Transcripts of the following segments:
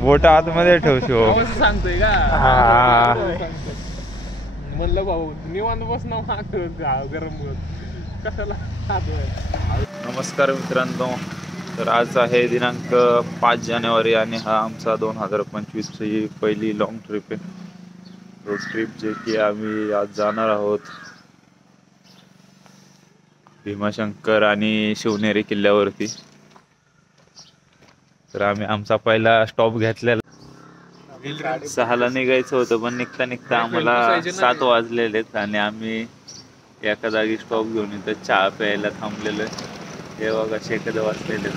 बोट आतमध्ये ठेवशो सांगतोय का म्हणलं भाऊ निवांत बस ना गरम कशाला. नमस्कार मित्रांनो, तर आज आहे दिनांक 5 जानेवारी आणि हा आमचा 2025 ची पहिली लॉंग ट्रिप आहे. रोड ट्रिप जे की आम्ही आज जाणार आहोत भीमाशंकर आणि शिवनेरी किल्ल्यावरती. तर आम्ही आमचा पहिला स्टॉप घेतलेला 6ला निघायचं होतं, पण निघता निघता आम्हाला 7 वाजलेलेत आणि आम्ही एका जागी स्टॉप घेऊन इथं चहा प्यायला थांबलेलो आहे. हे बघा शेकद वाजलेले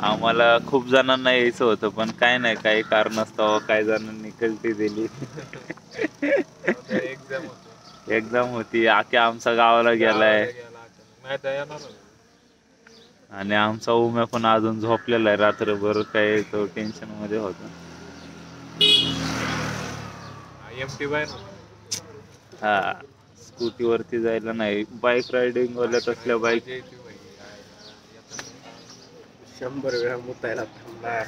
आम्हाला खूप जणांना यायचं होतं, पण काय नाही, काही कारणास्तव काही जणांनी कल्टी दिली. एक्झाम होती, आख्या आमचा गावाला गेलाय आणि आमचा उम्या पण अजून झोपलेला आहे रात्रभर. काय तो टेन्शन मध्ये होता. हा, स्कूटीवरती जायला नाही, बाईक रायडिंग वाल्यात असल्या बाईक 100 वेळा मुतायला थांबणार.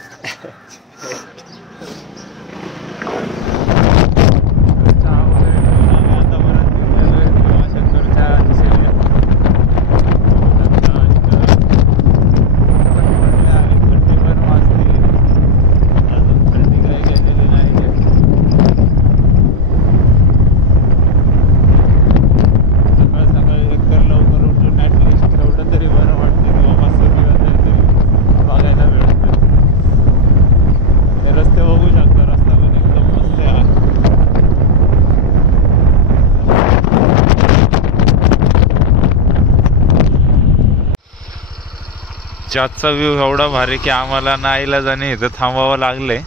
चाचा व्ह्यू एवढा भारी की आम्हाला नाईलाजाने इथं थांबावं लागलंय.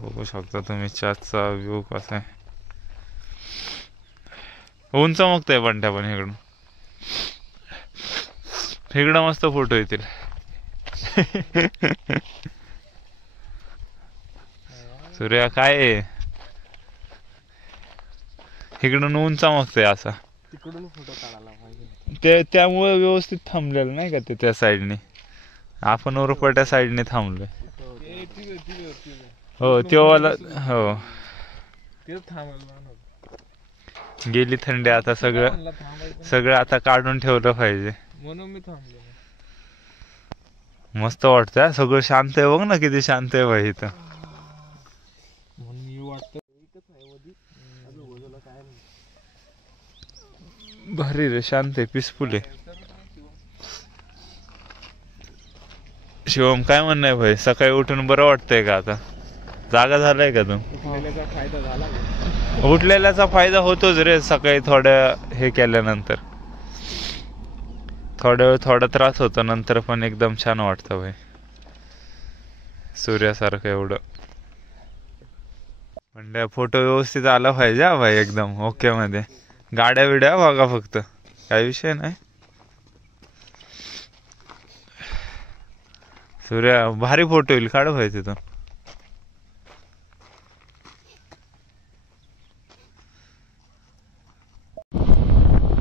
बघू शकता तुम्ही चाचा व्ह्यू कसा आहे. ऊन चमकतंय बंट्या पण इकडं मस्त फोटो येतील. सूर्या काय आहे इकडून ऊन चमकतंय असा. तिकडून फोटो काढायला पाहिजे ते त्यामुळे व्यवस्थित थांबलेलं नाही का ते त्या साईडने. आपण उरपट्या साईडने थांबलोय. हो तेव्हा हो गेली थंडी आता. सगळं आता काढून ठेवलं पाहिजे म्हणून मी थांबलो. मस्त वाटतंय, सगळं शांत आहे. बघ ना किती शांत आहे भाई इथं. भारी रे, शांत आहे, पीसफुल आहे. शिवम काय म्हणणं आहे भाई, सकाळी उठून बरं वाटतंय का? आता जागा झालाय का तू? उठलेल्याचा फायदा होतोच रे. सकाळी थोडं हे केल्यानंतर थोड्या वेळ थोडा त्रास होतो, नंतर पण एकदम छान वाटतं भाई. सूर्यासारखं एवढं. म्हणजे फोटो व्यवस्थित आला पाहिजे हा भाई, एकदम ओके मध्ये. गाड्या बिड्या बघा फक्त, काही विषय नाही. सूर्या भारी फोटो येईल, काढ भाई तिथं.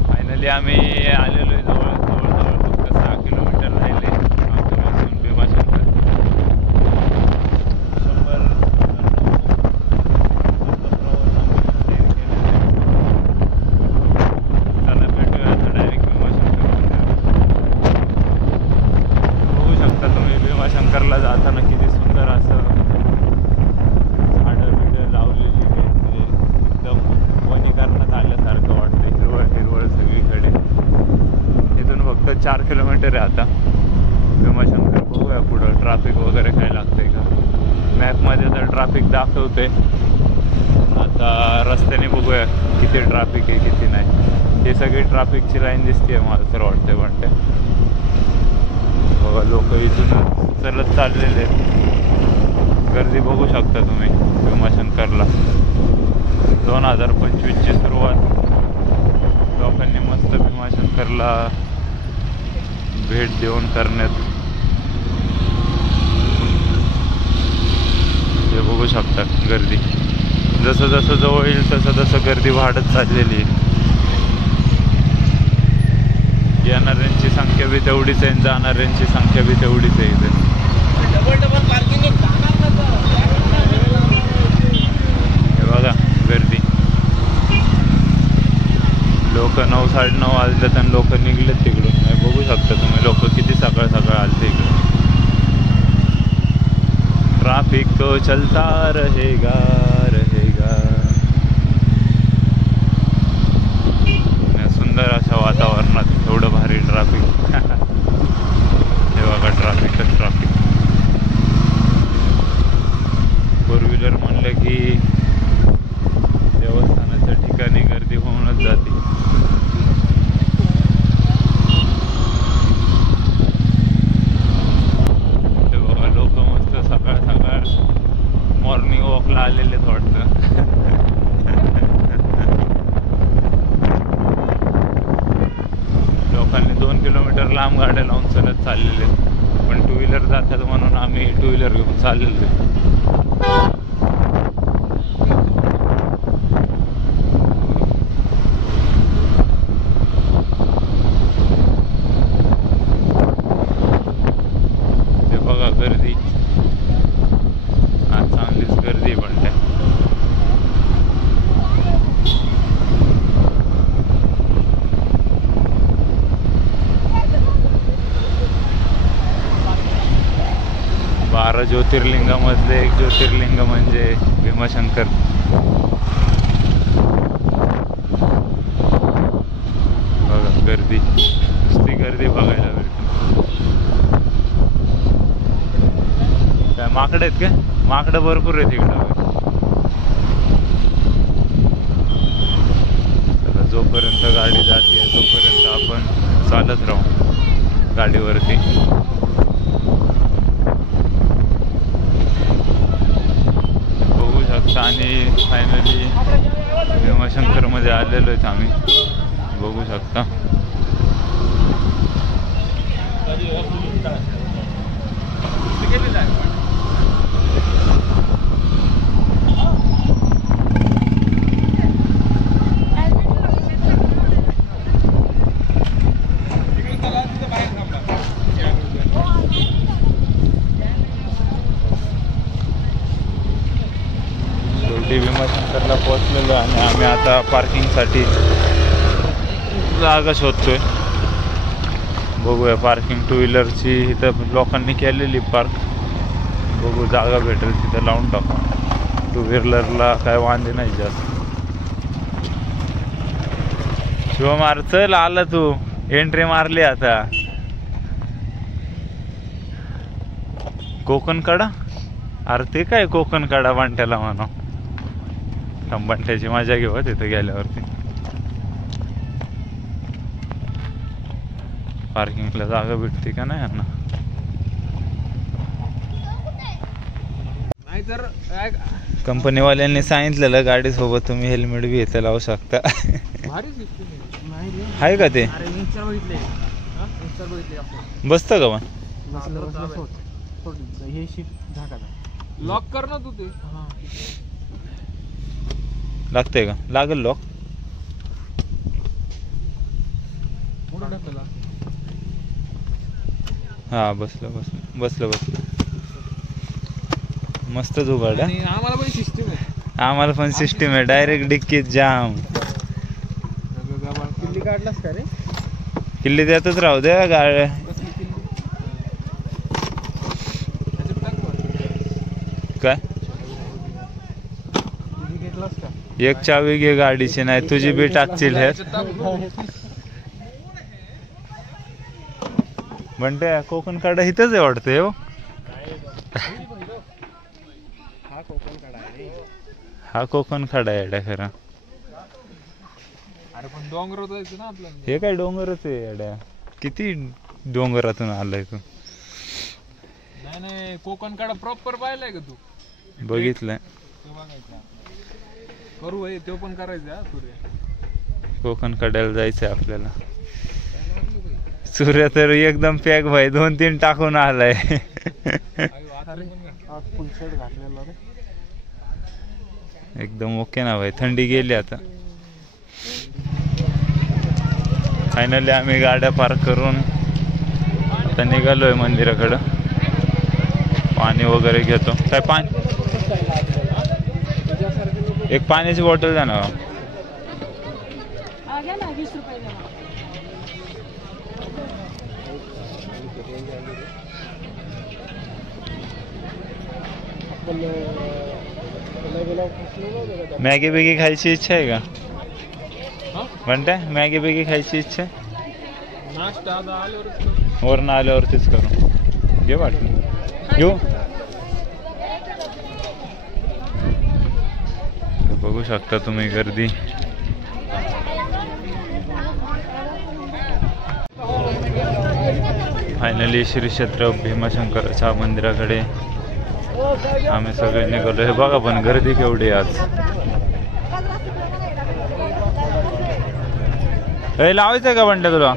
फायनली आम्ही आलेलो जवळ फक्त 6 किलोमीटर राहिले आमच्यापासून भीमाशंकर. 100 भीमाशंकरला जाताना किती सुंदर असं झाडं बिडं लावलेली म्हणजे एकदम वनीकरणात आल्यासारखं वाटतं. हिरवळ हिरवळ सगळीकडे. इथून फक्त 4 किलोमीटर आहे आता भीमाशंकर. बघूया पुढं ट्रॅफिक वगैरे काय लागतंय का. मॅपमध्ये तर ट्रॅफिक दाखवते. आता रस्त्याने बघूया किती ट्रॅफिक आहे किती नाही. हे सगळी ट्रॅफिकची लाईन दिसते मला तर वाटते. बघा लोक इथून चलत चाललेले आहेत. गर्दी बघू शकता तुम्ही भीमाशंकरला. 2025ची सुरुवात. लोकांनी मस्त भीमाशंकरला भेट देऊन करण्यात. हे बघू शकता गर्दी. जसं जसं जवळ येईल तसं तसं गर्दी वाढत चाललेली आहे. येणाऱ्यांची बी तेवढीच आहे, जाणाऱ्यांची संख्या बी तेवढीच आहे इथे. हे बघा गर्दी. लोक 9, 9:30 वाजलेत आणि लोक निघलेत तिकडून. बघू शकता तुम्ही लोक किती सकाळ सकाळ आलते इकडे. ट्रॅफिक तो चलता रहेगा रहेगा. सुंदर अशा वातावरणात एवढं भारी ट्रॅफिक. हे बघा ट्रॅफिकच ट्रॅफिक. 4 व्हीलर म्हणलं की देवस्थानाच्या ठिकाणी गर्दी होऊनच जाते. ते बघा लोक मस्त सकाळ सकाळ मॉर्निंग वॉकला आलेलेच वाटतं. लोकांनी 2 किलोमीटर लांब गाड्या लावून चालत चाललेले, पण 2 व्हीलर जातात म्हणून आम्ही 2 व्हीलर घेऊन चाललेलो. ते बघा गर्दी, आज चांगलीच गर्दी पण त्या. बारा ज्योतिर्लिंगामधले एक ज्योतिर्लिंग म्हणजे भीमाशंकर. बघा गर्दी, नुसती गर्दी बघायला भेटते. काय माकडं आहेत काय? माकडं भरपूर आहेत इकडं. चला, जोपर्यंत गाडी जाते तोपर्यंत आपण चालत राहू गाडीवरती. आणि फायनली भीमाशंकरमध्ये आलेलो आहेत आम्ही. बघू शकता भीमाशंकरला पोहोचलेलो आणि आम्ही आता पार्किंगसाठी जागा शोधतोय. बघूया पार्किंग 2 व्हीलरची इथं लोकांनी केलेली पार्क. बघू जागा भेटेल तिथं लावून टाकू. 2 व्हीलरला काय वांदे नाही जास्त. शिवमार चल, आला तू, एंट्री मारली आता. कोकण कडा, अरे ते काय कोकण कडा बांट्याला म्हणा. बंट्याची मजा घेऊ तिथं गेल्यावरती. पार्किंगला जागा भेटते का नाही यांना. कंपनीवाल्यांनी सांगितलेलं गाडीसोबत तुम्ही हेल्मेट बी इथं लावू शकता. आहे का ते? बसतं का पण? लॉक कर ना तू ते. लागतंय का? लागेल लॉक. हा बसलं बसलं बसलं बसलं. मस्त जुगाड. आम्हाला पण सिस्टीम आहे. आम्हाला पण सिस्टीम आहे. डायरेक्ट डिक्कीत जाम. किल्ली काढलास का रे? किल्ली त्यातच राहू द्या गाड्या. काय एक चावी घे गाडीची, नाही तुझी बी टाकतील ह्यात. म्हणते कोकण काढा इथंच आहे वाटतं हो. हा कोकण खडा आहे खरा. अरे पण डोंगरात जायचं ना आपल्याला. हे काय डोंगरच आहे येड्या. किती डोंगरातून आलाय तू. नाही कोकण कडा प्रॉपर पाहिलाय का तू? बघितलंय. करू भाई, तो पण करायचा. कोकण कड्याला जायचंय आपल्याला. सूर्य तर एकदम पॅक भाई 2-3 टाकून आलाय. एकदम ओके ना भाई. थंडी गेली आता. फायनली आम्ही गाड्या पार्क करून आता निघालोय मंदिराकडं, पाणी वगैरे घेतो. काय पाणी, एक पाण्याची बॉटल द्या ना. मॅगी बिगी खायची इच्छा आहे का म्हणते? मॅगी बिगी खायची इच्छा नाश्ता वरनं आल्यावरतीच करू. घे वाटलं घेऊ. बघू शकता तुम्ही गर्दी. फायनली श्री क्षेत्र भीमाशंकराच्या मंदिराकडे आम्ही सगळे निघालो. हे बघा पण गर्दी केवढी आज. हे लावायचंय का म्हणते तुला?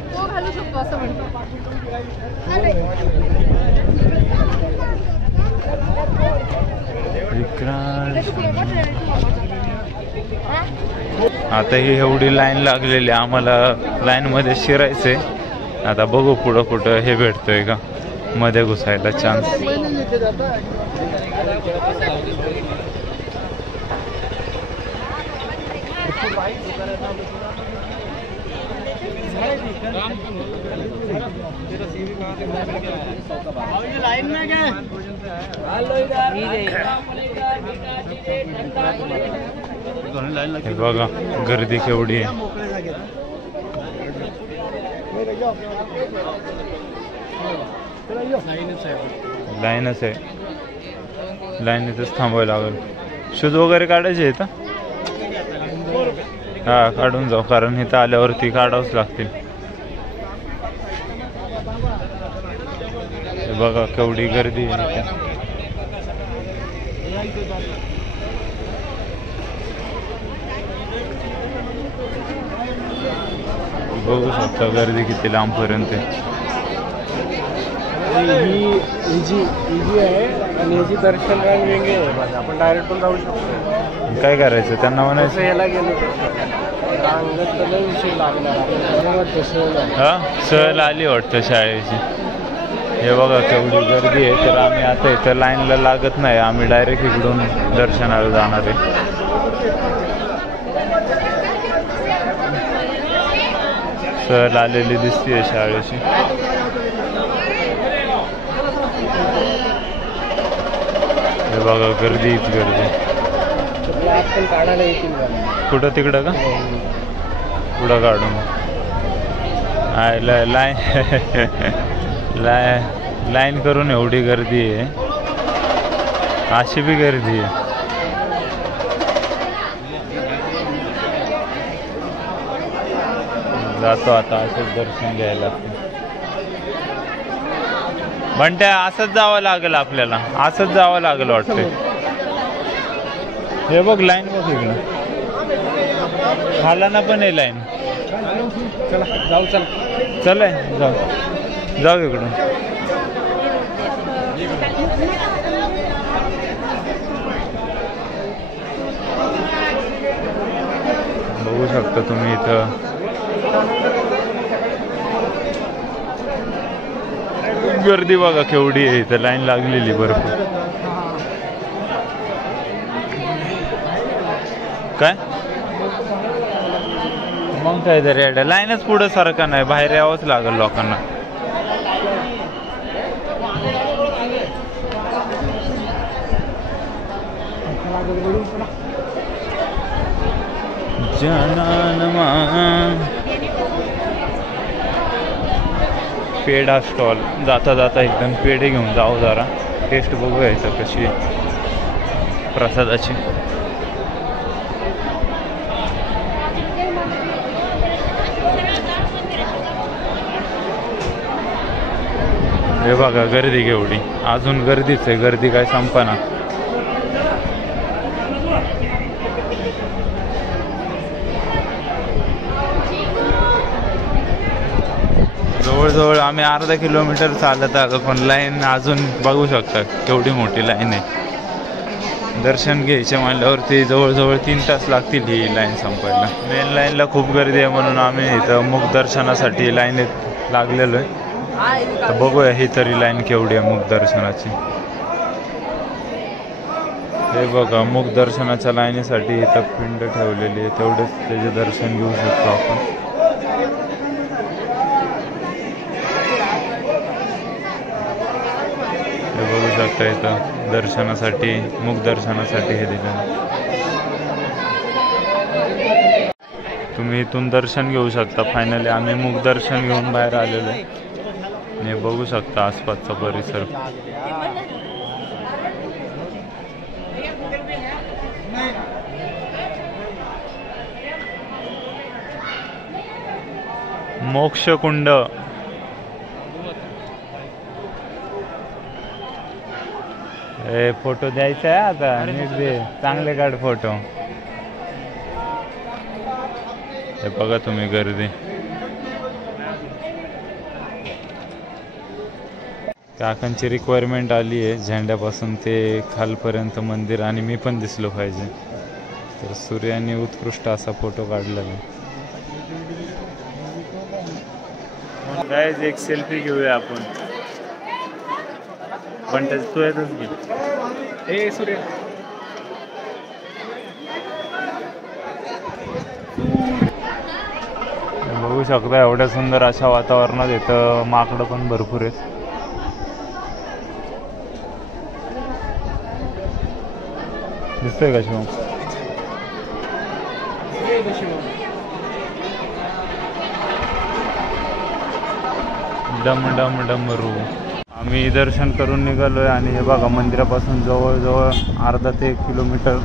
आता ही एवढी लाईन लागलेली, आम्हाला लाईन मध्ये शिरायचंय. आता बघू पुढं कुठं हे भेटतोय का मध्ये घुसायला चान्स. हे बघा गर्दी केवढी आहे. लाईनच आहे, लाईनीतच थांबायला लागेल. शूज वगैरे काढायचे आहेत हा, काढून जाऊ, कारण इथं आल्यावरती काढावंच लागतील. बघा केवढी गर्दी आहे. बघू शकता गर्दी किती लांबपर्यंत आहे. इजी आहे आणि याची दर्शन रांग वेगळी आहे. आपण डायरेक्ट पण जाऊ शकतो. काय करायचं त्यांना म्हणायचं? याला गेलो विषय लागणार. हा, सहल आली वाटतं शाळेची. हे बघा केवढी गर्दी आहे. तर आम्ही आता इथं लाईनला लागत नाही, आम्ही डायरेक्ट इकडून दर्शनाला जाणार आहे. सहल आलेली दिसतीये शाळेची. हे बघा गर्दीच गर्दी. कुठं तिकडं का? पुढं काढून लाईन करून एवढी गर्दी आहे. अशी बी गर्दी आहे. जातो आता असंच दर्शन घ्यायला लागतं. म्हणते असंच जावं लागेल आपल्याला, असंच जावं लागेल वाटतंय. हे बघ लाईन बघ इकडं, खालाना पण आहे लाईन. चला जाऊ. चला जाऊ जाऊ इकडून. बघू शकता तुम्ही इथं गर्दी बघा केवढी आहे. इथं लाईन लागलेली भरपूर. काय मग काय तरी ॲड लाईनच पुढं सारखा नाही, बाहेर यावंच लागेल लोकांना. पेढा स्टॉल, जाता जाता एकदम पेढे घेऊन जाऊ, जरा टेस्ट बघू यायचं कशी प्रसादाची. हे बघा गर्दी केवढी, अजून गर्दीच आहे, गर्दी काय संपना. जवळजवळ आम्ही अर्धा किलोमीटर चालत आलो, पण लाईन अजून बघू शकता केवढी मोठी लाईन आहे. दर्शन घ्यायचे म्हणल्यावरती जवळजवळ 3 तास लागतील ही लाईन संपायला. मेन लाईनला खूप गर्दी आहे म्हणून आम्ही इथं मुख दर्शनासाठी लाईनीत लागलेलो आहे. तर बघूया ही तरी लाईन केवढी आहे मुख दर्शनाची. हे बघा मुख दर्शनाच्या लाईनीसाठी इथं पिंड ठेवलेली आहे, तेवढेच त्याचे दर्शन घेऊ शकतो आपण. हे बघू शकता इथं दर्शनासाठी मुख दर्शनासाठी हे दिलं. तुम्ही इथून दर्शन घेऊ शकता. फायनली आम्ही मुख दर्शन घेऊन बाहेर आलेलो आहे आणि बघू शकता आसपासचा परिसर. मोक्षकुंड. ए फोटो द्यायचा आहे आता, नीट दे, चांगले काढ फोटो. हे बघा तुम्ही गर्दी. काकांची रिक्वायरमेंट आली आहे झेंड्यापासून ते खालपर्यंत मंदिर आणि मी पण दिसलो पाहिजे, तर सूर्याने उत्कृष्ट असा फोटो काढलेला आहे. गाइस एक सेल्फी घेऊया आपण. पण तू येतच घे. ए सूर्य बघू शकता एवढ्या सुंदर अशा वातावरणात इथं माकडं पण भरपूर आहेत. दिसतंय का शिवम? डम डम डमरू. आम्ही दर्शन करून निघालोय आणि हे बघा मंदिरापासून जवळजवळ अर्धा ते 1 किलोमीटर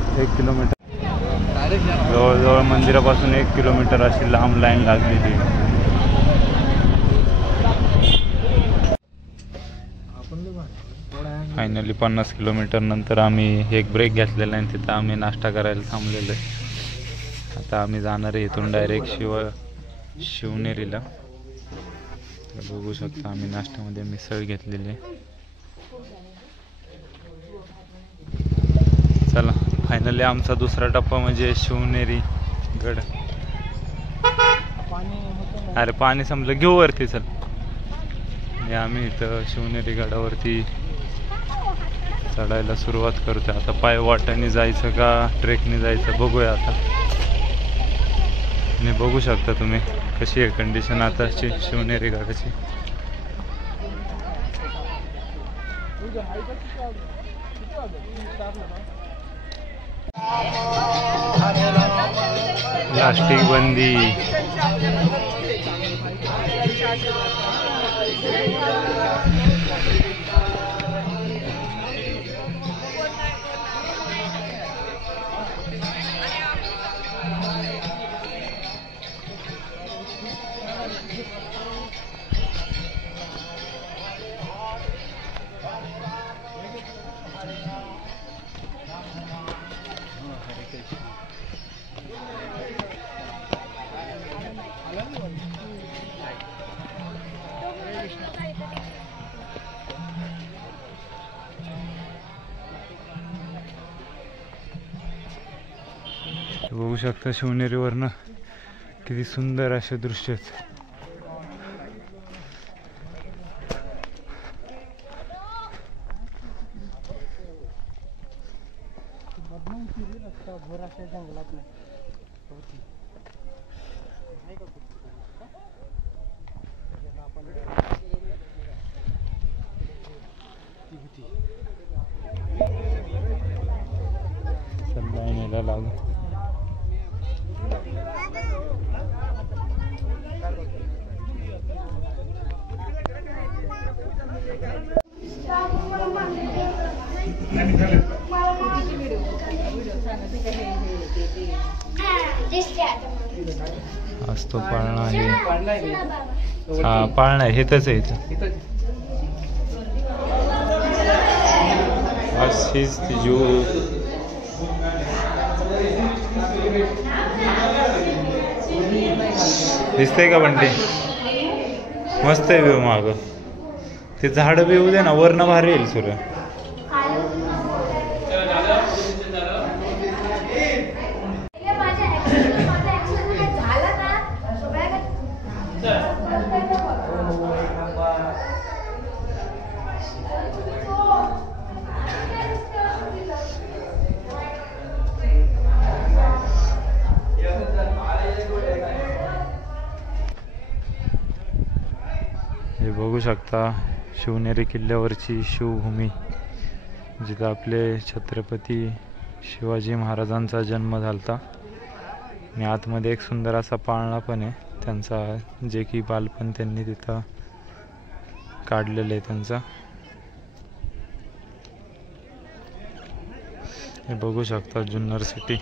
जवळजवळ मंदिरापासून 1 किलोमीटर अशी लांब लाईन लागलेली. फायनली 50 किलोमीटर नंतर आम्ही एक ब्रेक घेतलेला आहे. तिथं आम्ही नाश्ता करायला थांबलेलो आहे. आता आम्ही जाणार आहे इथून डायरेक्ट शिवनेरीला. बघू शकता आम्ही नाश्त्यामध्ये मिसळ घेतलेली आहे. चला फायनली आमचा दुसरा टप्पा म्हणजे शिवनेरी गड. अरे पाणी संपलं, घेऊ वरती. चल आम्ही इथं शिवनेरी गडावरती चढायला सुरुवात करतोय. आता पाय वाटाने जायचं का ट्रेकने जायचं बघूया आता. आणि बघू शकता तुम्ही कशी आहे कंडिशन आताची शिवनेरी गडाची. प्लास्टिक बंदी. बघू शकता शिवनेरीवरनं किती सुंदर असे दृश्य आहेत. लाईनीला लागू. आज तो पाळणा आहे. हा पाळणा आहे, हेच आहे इथं. अशीच ती जू दिसतंय का बंटी? मस्त आहे व्ह्यू माग. ते झाड बी येऊ दे ना, वरनं भारी येईल सूर्य. हे बघू शकता शिवनेरी किल्ल्यावरची शिवभूमी, जिथं आपले छत्रपती शिवाजी महाराजांचा जन्म झाला. आणि आतमध्ये एक सुंदर असा पाळणा पण आहे त्यांचा, जे की बालपण त्यांनी तिथं काढलेलं आहे त्यांचा. हे बघू शकता जुन्नर सिटी.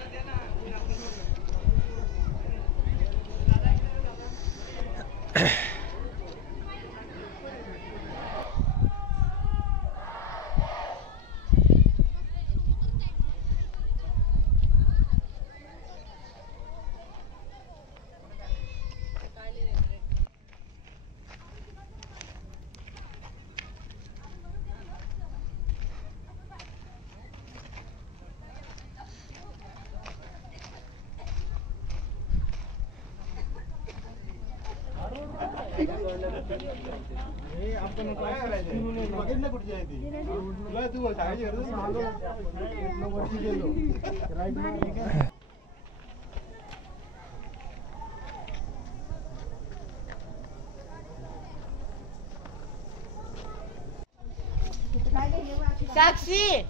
साक्षी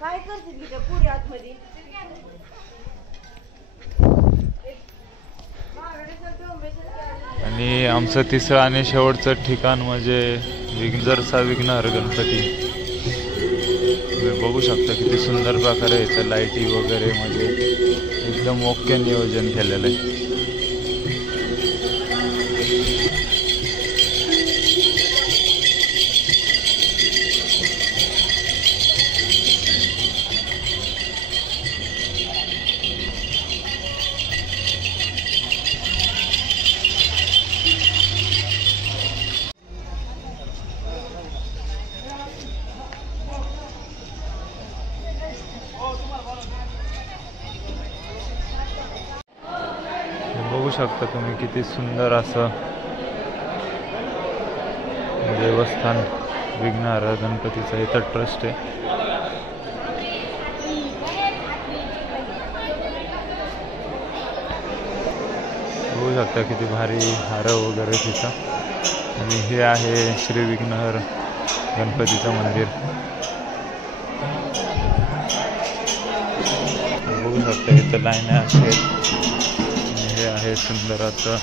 काय करते तिच्या पुरी आतमध्ये? आणि आमचं तिसरं आणि शेवटचं ठिकाण म्हणजे विघ्नरचा विघ्नहर गणपती. तुम्ही बघू शकता किती सुंदर प्रकारे इथं लाईटी वगैरे म्हणजे एकदम ओके नियोजन केलेलं आहे. बघू शकता तुम्ही किती सुंदर असं देवस्थान विघ्नहर गणपतीचं इथं ट्रस्ट आहे. बघू शकता किती भारी हार वगैरे तिथं. आणि हे आहे श्री विघ्नहर गणपतीचं मंदिर. बघू शकता इथं लाईन आहेत. हे आहे सुंदर असं